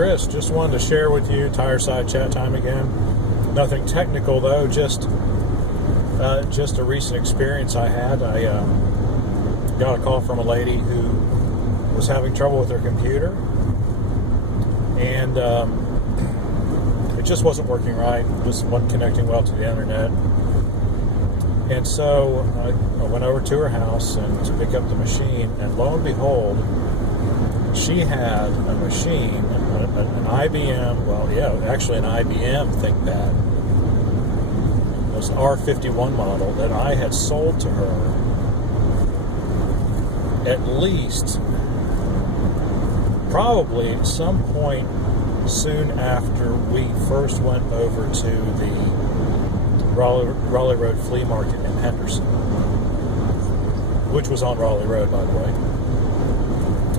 Chris. Just wanted to share with you Tire Side Chat time again. Nothing technical though, just a recent experience I had. I got a call from a lady who was having trouble with her computer, and it just wasn't working right. It just wasn't connecting well to the internet. And so I went over to her house and to pick up the machine, and lo and behold, she had a machine, an IBM, actually an IBM ThinkPad. It was an R51 model that I had sold to her at least probably at some point soon after we first went over to the Raleigh Road Flea Market in Henderson, which was on Raleigh Road, by the way,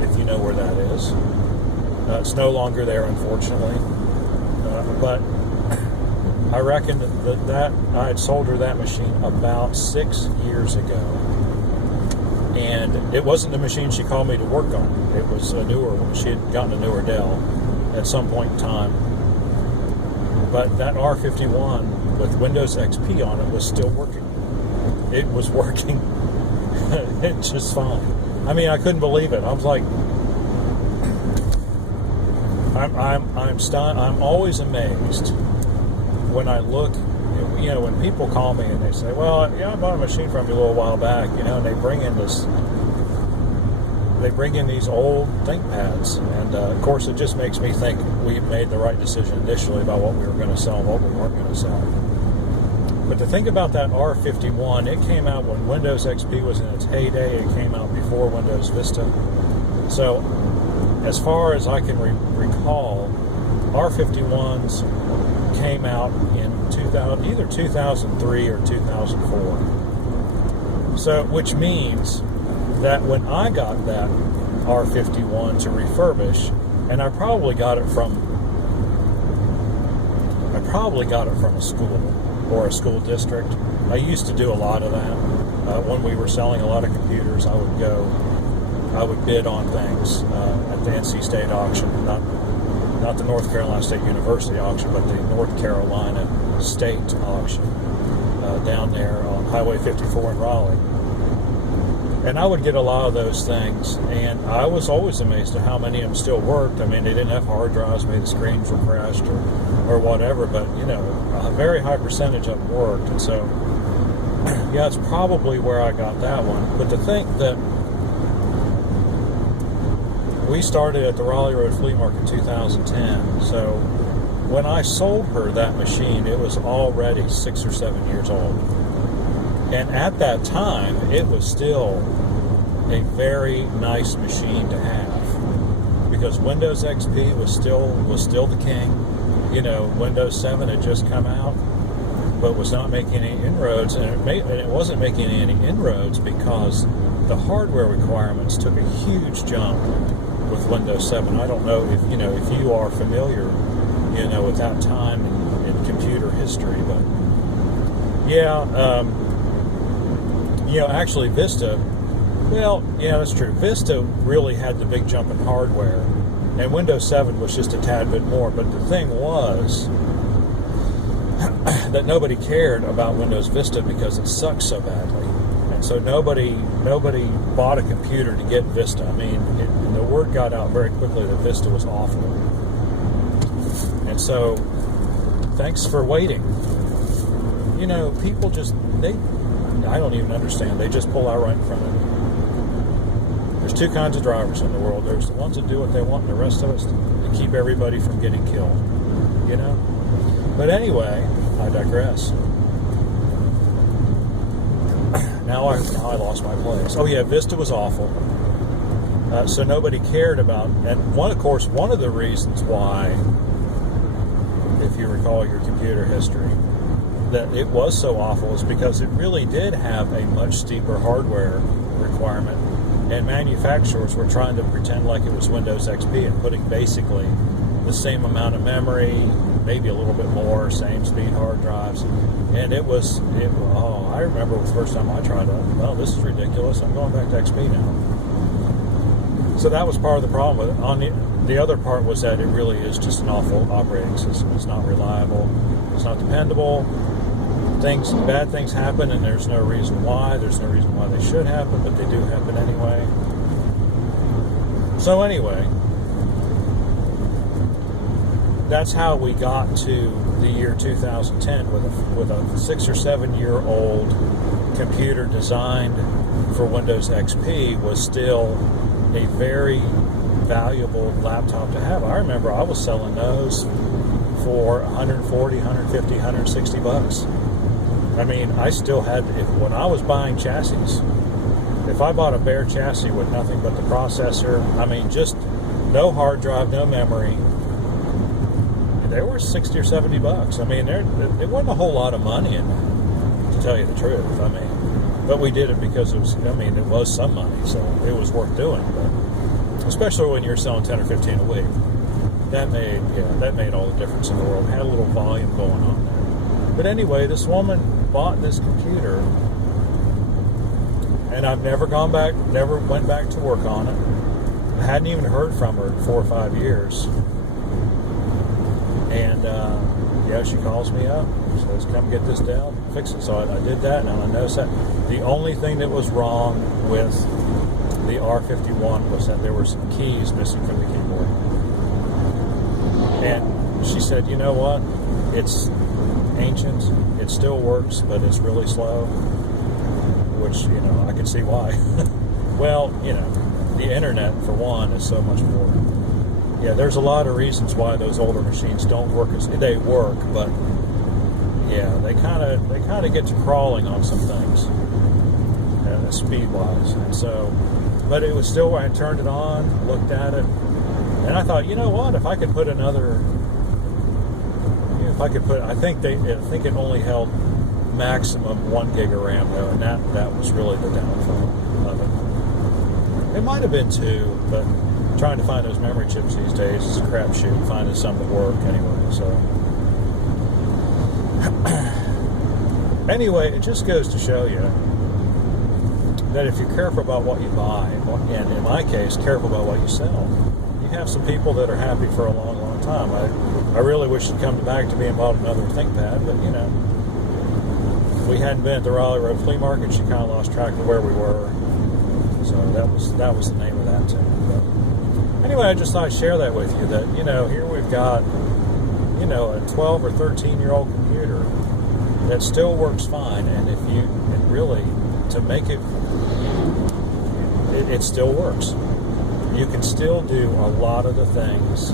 if you know where that is. It's no longer there, unfortunately, but I reckon that I had sold her that machine about 6 years ago, and it wasn't the machine she called me to work on. It was a newer one. She had gotten a newer Dell at some point in time, but that R51 with Windows XP on it was still working. It was working. It's just fine. I mean, I couldn't believe it. I was like, I'm always amazed when I look, when people call me and they say, well, I bought a machine from you a little while back, and they bring in these old ThinkPads, and of course it just makes me think we made the right decision initially about what we were going to sell and what we weren't going to sell. But to think about that R51, it came out when Windows XP was in its heyday. It came out before Windows Vista. So as far as I can recall, R51s came out in either 2003 or 2004. So, which means that when I got that R51 to refurbish, and I probably got it from a school or a school district. I used to do a lot of that. When we were selling a lot of computers, I would bid on things at the NC State auction, not the North Carolina State University auction, but the North Carolina State auction down there on Highway 54 in Raleigh. And I would get a lot of those things, and I was always amazed at how many of them still worked. I mean, they didn't have hard drives, maybe the screens were crashed or whatever, but, a very high percentage of them worked. And so, yeah, it's probably where I got that one. But to think that we started at the Raleigh Road Flea Market in 2010, so when I sold her that machine, it was already 6 or 7 years old. And at that time, it was still a very nice machine to have, because Windows XP was still the king. Windows 7 had just come out, but was not making any inroads, and it wasn't making any inroads because the hardware requirements took a huge jump with Windows 7. I don't know if you are familiar, with that time in computer history, but yeah. Actually Vista, that's true. Vista really had the big jump in hardware, and Windows 7 was just a tad bit more. But the thing was that nobody cared about Windows Vista because it sucked so badly. And so nobody bought a computer to get Vista. I mean, the word got out very quickly that Vista was awful. And so, thanks for waiting. People just, I don't even understand. They just pull out right in front of you. There's two kinds of drivers in the world. There's the ones that do what they want, and the rest of us that keep everybody from getting killed. But anyway, I digress. Now I lost my place. Oh yeah, Vista was awful. So nobody cared about. And one of the reasons why, if you recall your computer history, that it was so awful is because it really did have a much steeper hardware requirement, and manufacturers were trying to pretend like it was Windows XP and putting basically the same amount of memory, maybe a little bit more, same speed hard drives, and I remember the first time I tried it, well, this is ridiculous, I'm going back to XP now. So that was part of the problem with it. On the the other part was that it really is just an awful operating system. It's not reliable. It's not dependable. Bad things happen, and there's no reason why. There's no reason why they should happen, but they do happen anyway. So anyway, that's how we got to the year 2010 with a 6 or 7 year old computer designed for Windows XP was still a very valuable laptop to have. I remember I was selling those for 140, 150, 160 bucks. I mean, I still had, when I was buying chassis, if I bought a bare chassis with nothing but the processor, I mean, just no hard drive, no memory, they were 60 or 70 bucks. I mean, it wasn't a whole lot of money in it, to tell you the truth. I mean, but we did it because it was some money, so it was worth doing. But especially when you're selling 10 or 15 a week, that made all the difference in the world. It had a little volume going on there. But anyway, this woman bought this computer, and I've never went back to work on it. I hadn't even heard from her in 4 or 5 years. And she calls me up, says, "Come get this down, fix it." So I did that, and I noticed that the only thing that was wrong with the R51 was that there were some keys missing from the keyboard. And she said, "You know what? It's ancient. It still works, but it's really slow." Which, I can see why. Well, the internet, for one, is so much more. Yeah, there's a lot of reasons why those older machines don't work. They work, but yeah, they kind of get to crawling on some things, speed-wise. And so, but it was still, I turned it on, looked at it, and I thought, you know what? If I could put I think it only held maximum 1 gig of RAM though, and that was really the downfall of it. It might have been 2, but trying to find those memory chips these days is a crapshoot. Finding some that work anyway. So anyway, it just goes to show you that if you're careful about what you buy, and in my case, careful about what you sell, you have some people that are happy for a long, long time. I really wish it'd come back to me and bought another ThinkPad, but if we hadn't been at the Raleigh Road Flea Market, she kind of lost track of where we were. So that was the name of that too. But anyway, I just thought I'd share that with you, that, here we've got, a 12 or 13-year-old computer that still works fine, and to make it still works. You can still do a lot of the things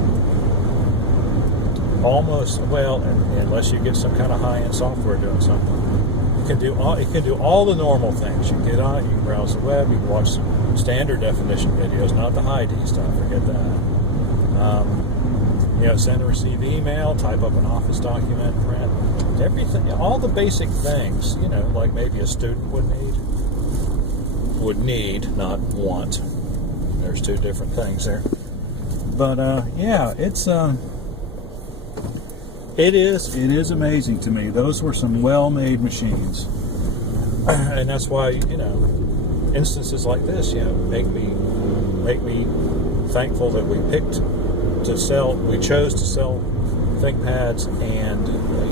almost, unless you get some kind of high-end software doing something. It can do all the normal things. You can get on it, you can browse the web, you can watch some standard definition videos, not the high D stuff, forget that. Send and receive email, type up an office document, print, everything, all the basic things, like maybe a student would need, not want. There's two different things there. But it is amazing to me. Those were some well-made machines, and that's why instances like this make me thankful that we chose to sell ThinkPads, and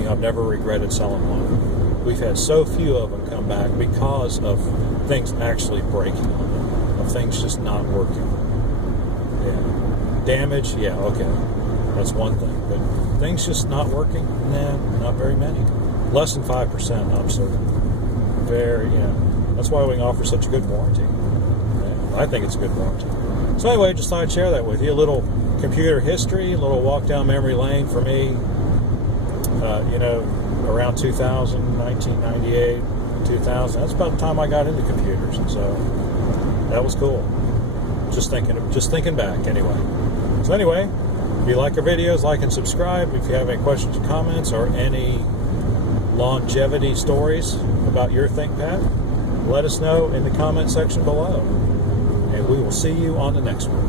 I've never regretted selling one. We've had so few of them come back because of things actually breaking on them, of things just not working. Yeah, damage, okay, that's one thing, but things just not working, not very many. Less than 5%, I'm certain. That's why we offer such a good warranty. Yeah, I think it's a good warranty. So anyway, just thought I'd share that with you. A little computer history, a little walk down memory lane for me. Around 2000, 1998, 2000. That's about the time I got into computers, and so that was cool. Just thinking back, anyway. So anyway, if you like our videos, like and subscribe. If you have any questions or comments or any longevity stories about your ThinkPad, let us know in the comment section below. And we will see you on the next one.